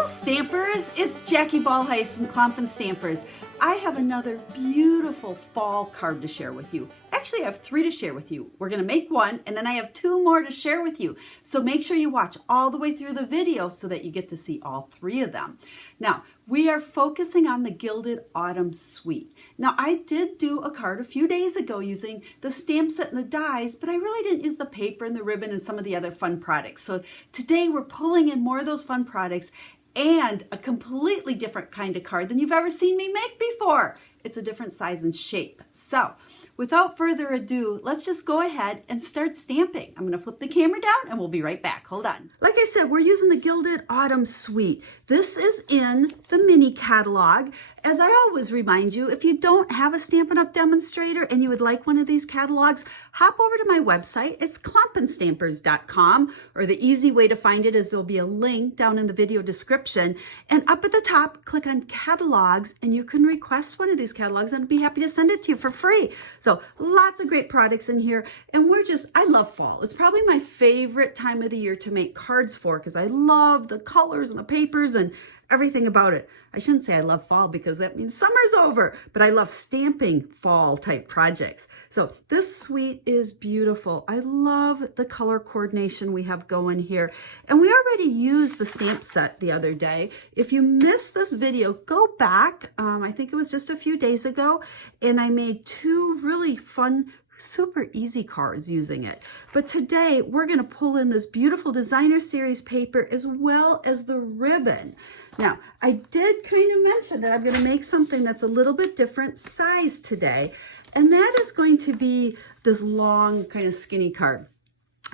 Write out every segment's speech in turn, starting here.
Hello Stampers, it's Jackie Bolhuis from Klompen Stampers. I have another beautiful fall card to share with you. Actually, I have 3 to share with you. We're going to make 1 and then I have 2 more to share with you. So make sure you watch all the way through the video so that you get to see all 3 of them. Now, we are focusing on the Gilded Autumn Suite. Now, I did do a card a few days ago using the stamp set and the dies, but I really didn't use the paper and the ribbon and some of the other fun products. So today we're pulling in more of those fun products and a completely different kind of card than you've ever seen me make before. It's a different size and shape. So without further ado, let's just go ahead and start stamping. I'm going to flip the camera down and we'll be right back. Hold on. Like I said, we're using the Gilded Autumn Suite. This is in the mini catalog. As I always remind you, if you don't have a Stampin' Up! Demonstrator and you would like one of these catalogs, hop over to my website. It's klompenstampers.com, or the easy way to find it is there'll be a link down in the video description. And up at the top, click on catalogs and you can request one of these catalogs and I'd be happy to send it to you for free. So lots of great products in here. And I love fall. It's probably my favorite time of the year to make cards for because I love the colors and the papers and everything about it. I shouldn't say I love fall because that means summer's over, but I love stamping fall type projects. So this suite is beautiful. I love the color coordination we have going here. And we already used the stamp set the other day. If you missed this video, go back. I think it was just a few days ago, and I made 2 really fun super easy cards using it. But today we're going to pull in this beautiful designer series paper as well as the ribbon. Now, I did kind of mention that I'm going to make something that's a little bit different size today, and that is going to be this long kind of skinny card.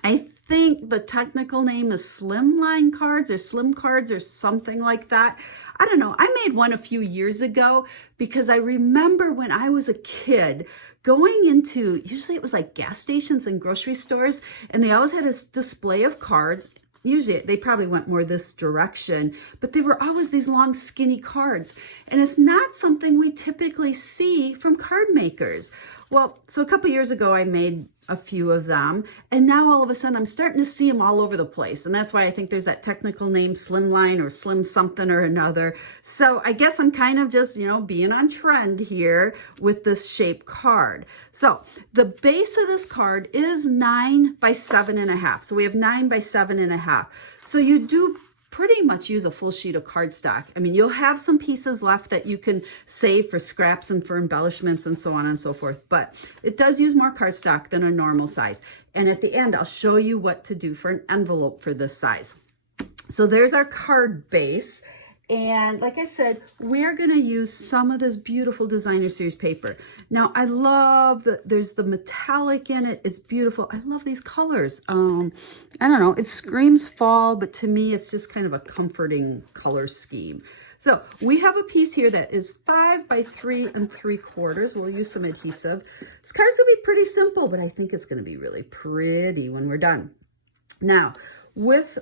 I think the technical name is slimline cards or slim cards or something like that. I don't know. I made one a few years ago because I remember when I was a kid going into, usually it was like gas stations and grocery stores, and they always had a display of cards. Usually they probably went more this direction, but they were always these long skinny cards. And it's not something we typically see from card makers. Well, so a couple years ago I made a few of them, and now all of a sudden I'm starting to see them all over the place. And that's why I think there's that technical name slimline or slim something or another. So I guess I'm kind of just, being on trend here with this shape card. So the base of this card is 9 by 7.5. So we have 9 by 7.5. So you do pretty much use a full sheet of cardstock. I mean, you'll have some pieces left that you can save for scraps and for embellishments and so on and so forth, but it does use more cardstock than a normal size. And at the end, I'll show you what to do for an envelope for this size. So there's our card base. And like I said, we're going to use some of this beautiful designer series paper. Now, I love that there's the metallic in it. It's beautiful. I love these colors. I don't know. It screams fall, but to me, it's just kind of a comforting color scheme. So we have a piece here that is 5 by 3 3/4. We'll use some adhesive. This card's going to be pretty simple, but I think it's going to be really pretty when we're done. Now, with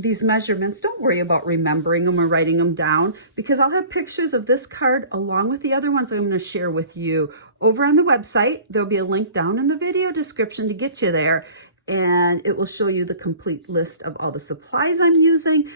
these measurements, don't worry about remembering them or writing them down because I'll have pictures of this card along with the other ones I'm going to share with you over on the website. There'll be a link down in the video description to get you there, and it will show you the complete list of all the supplies I'm using,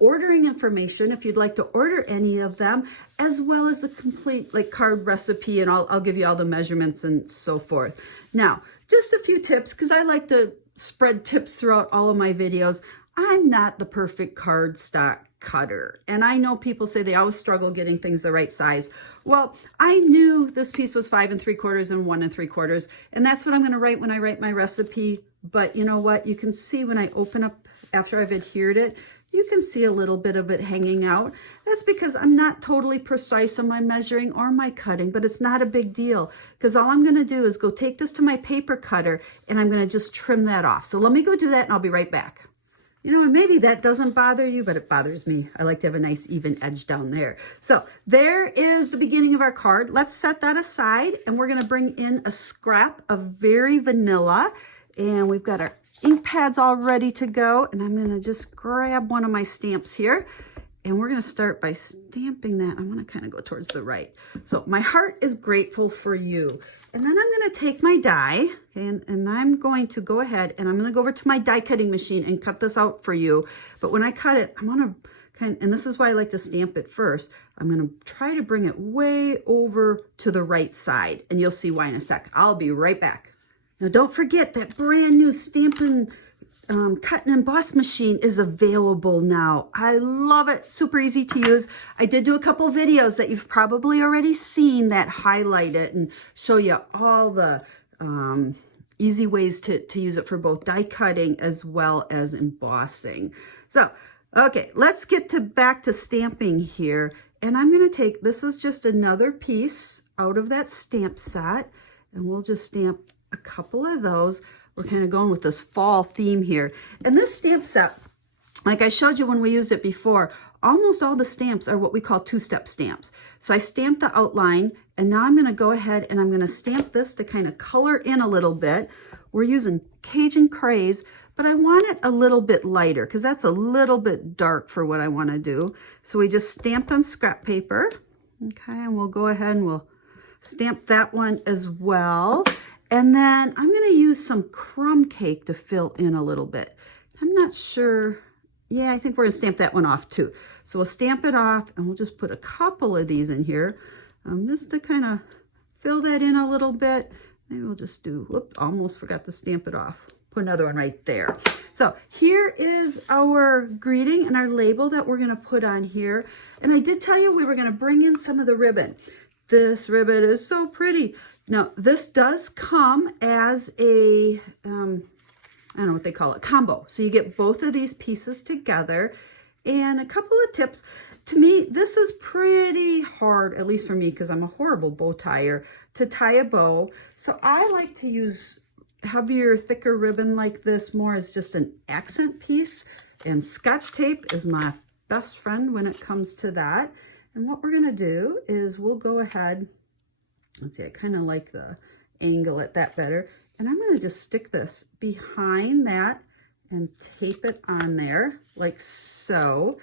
ordering information if you'd like to order any of them, as well as the complete card recipe, and I'll give you all the measurements and so forth. Now, just a few tips because I like to spread tips throughout all of my videos. I'm not the perfect cardstock cutter. And I know people say they always struggle getting things the right size. Well, I knew this piece was 5 3/4 and 1 3/4. And that's what I'm going to write when I write my recipe. But you know what? You can see when I open up after I've adhered it, you can see a little bit of it hanging out. That's because I'm not totally precise on my measuring or my cutting, but it's not a big deal because all I'm going to do is go take this to my paper cutter and I'm going to just trim that off. So let me go do that and I'll be right back. And maybe that doesn't bother you, but it bothers me. I like to have a nice even edge down there. So there is the beginning of our card. Let's set that aside, and we're going to bring in a scrap of very vanilla. And we've got our ink pads all ready to go. And I'm going to just grab one of my stamps here. And we're going to start by stamping that. I'm going to kind of go towards the right. So my heart is grateful for you. And then I'm going to take my die, and I'm going to go ahead and I'm going to go over to my die cutting machine and cut this out for you. But when I cut it, I'm going to and this is why I like to stamp it first. I'm going to try to bring it way over to the right side, and you'll see why in a sec. I'll be right back. Now, don't forget that brand new Stampin' cut and emboss machine is available now. I love it. Super easy to use. I did do a couple videos that you've probably already seen that highlight it and show you all the easy ways to use it for both die cutting as well as embossing. So, okay, let's get back to stamping here. And I'm going to take, this is just another piece out of that stamp set, and we'll just stamp a couple of those. We're kind of going with this fall theme here. And this stamp set, like I showed you when we used it before, almost all the stamps are what we call two-step stamps. So I stamped the outline, and now I'm going to go ahead and I'm going to stamp this to kind of color in a little bit. We're using Cajun Craze, but I want it a little bit lighter because that's a little bit dark for what I want to do. So we just stamped on scrap paper. Okay, and we'll go ahead and we'll stamp that one as well. And then I'm going to use some crumb cake to fill in a little bit. I'm not sure. Yeah, I think we're going to stamp that one off too. So we'll stamp it off, and we'll just put a couple of these in here just to kind of fill that in a little bit. Maybe we'll just do, whoop, almost forgot to stamp it off. Put another one right there. So here is our greeting and our label that we're going to put on here. And I did tell you we were going to bring in some of the ribbon. This ribbon is so pretty. Now, this does come as a, I don't know what they call it, combo. So you get both of these pieces together. And a couple of tips. To me, this is pretty hard, at least for me, because I'm a horrible bow tire, to tie a bow. So I like to use heavier, thicker ribbon like this more as just an accent piece. And Scotch tape is my best friend when it comes to that. And what we're going to do is we'll go ahead. Let's see, I kind of like the angle at that better. And I'm going to just stick this behind that and tape it on there like so.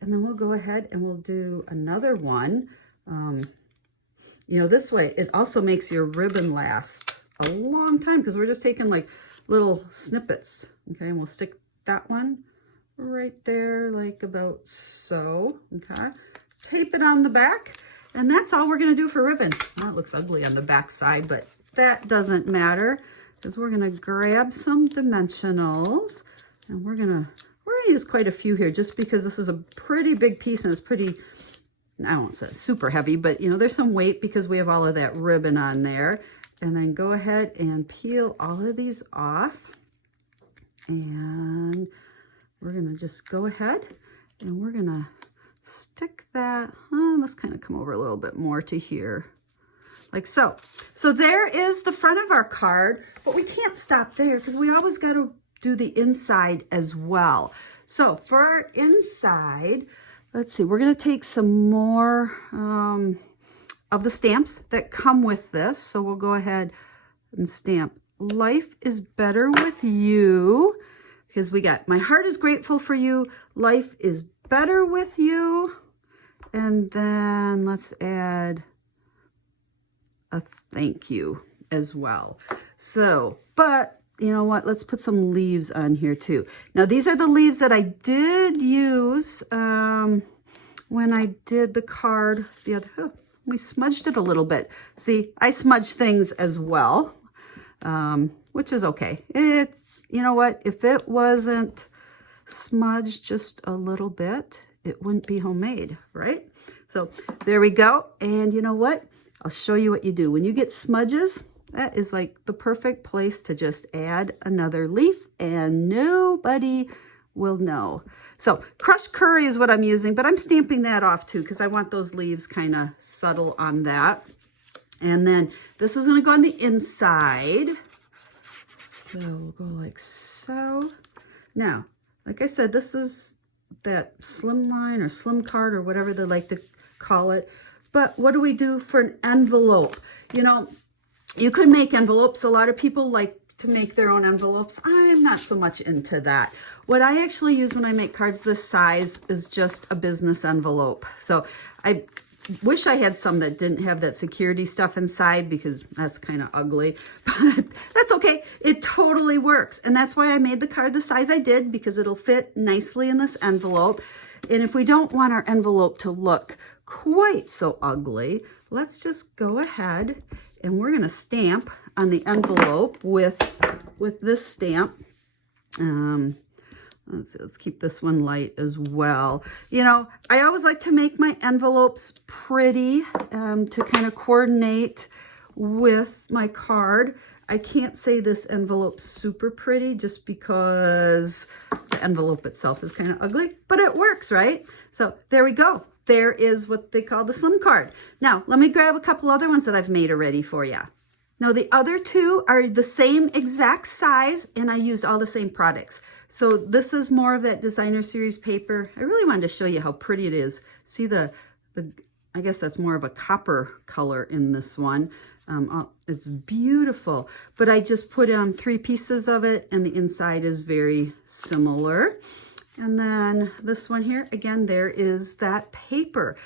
And then we'll go ahead and we'll do another one. You know, this way it also makes your ribbon last a long time because we're just taking like little snippets. Okay, and we'll stick that one right there like about so. Okay, tape it on the back. And that's all we're going to do for ribbon. That looks ugly on the back side, but that doesn't matter because we're going to grab some dimensionals, and we're going to use quite a few here just because this is a pretty big piece and it's pretty, I won't say super heavy, but you know, there's some weight because we have all of that ribbon on there. And then go ahead and peel all of these off. And we're going to just go ahead and we're going to stick that, let's kind of come over a little bit more to here, like so. So there is the front of our card, but we can't stop there because we always got to do the inside as well. So for our inside, let's see, we're going to take some more of the stamps that come with this. So we'll go ahead and stamp Life is Better With You, because we got My Heart Is Grateful For You, Life is Better With You, and then let's add a thank you as well. So, but you know what? Let's put some leaves on here too. Now, these are the leaves that I did use when I did the card the other, we smudged it a little bit. See, I smudged things as well, which is okay. It's, you know what? If it wasn't smudged just a little bit, it wouldn't be homemade, right? So there we go. And you know what? I'll show you what you do. When you get smudges, that is like the perfect place to just add another leaf and nobody will know. So crushed curry is what I'm using, but I'm stamping that off too because I want those leaves kind of subtle on that. And then this is going to go on the inside. So we'll go like so. Now, like I said, this is that slim line or slim card or whatever they like to call it. But what do we do for an envelope? You know, you could make envelopes. A lot of people like to make their own envelopes. I'm not so much into that. What I actually use when I make cards this size is just a business envelope. So I wish I had some that didn't have that security stuff inside because that's kind of ugly, but that's okay. It totally works. And that's why I made the card the size I did, because it'll fit nicely in this envelope. And if we don't want our envelope to look quite so ugly, let's just go ahead and we're going to stamp on the envelope with this stamp. Let's keep this one light as well. You know, I always like to make my envelopes pretty to kind of coordinate with my card. I can't say this envelope's super pretty just because the envelope itself is kind of ugly, but it works, right? So there we go. There is what they call the slim card. Now, let me grab a couple other ones that I've made already for you. Now, the other two are the same exact size, and I used all the same products. So this is more of that designer series paper. I really wanted to show you how pretty it is. See I guess that's more of a copper color in this one. It's beautiful, but I just put on 3 pieces of it, and the inside is very similar. And then this one here, again, there is that paper.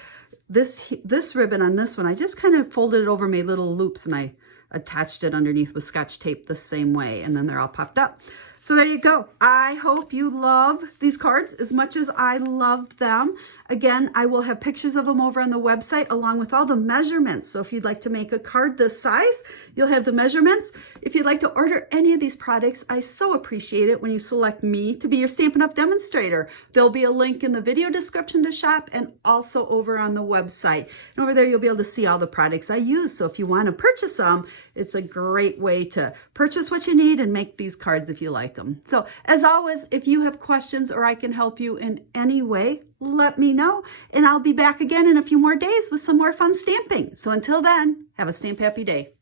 This ribbon on this one, I just kind of folded it over, made little loops, and I attached it underneath with Scotch tape the same way, and then they're all popped up. So there you go. I hope you love these cards as much as I loved them. Again, I will have pictures of them over on the website along with all the measurements. So if you'd like to make a card this size, you'll have the measurements. If you'd like to order any of these products, I so appreciate it when you select me to be your Stampin' Up! Demonstrator. There'll be a link in the video description to shop and also over on the website. And over there, you'll be able to see all the products I use. So if you want to purchase them, it's a great way to purchase what you need and make these cards if you like them. So as always, if you have questions or I can help you in any way, let me know, and I'll be back again in a few more days with some more fun stamping. So until then, have a stamp happy day.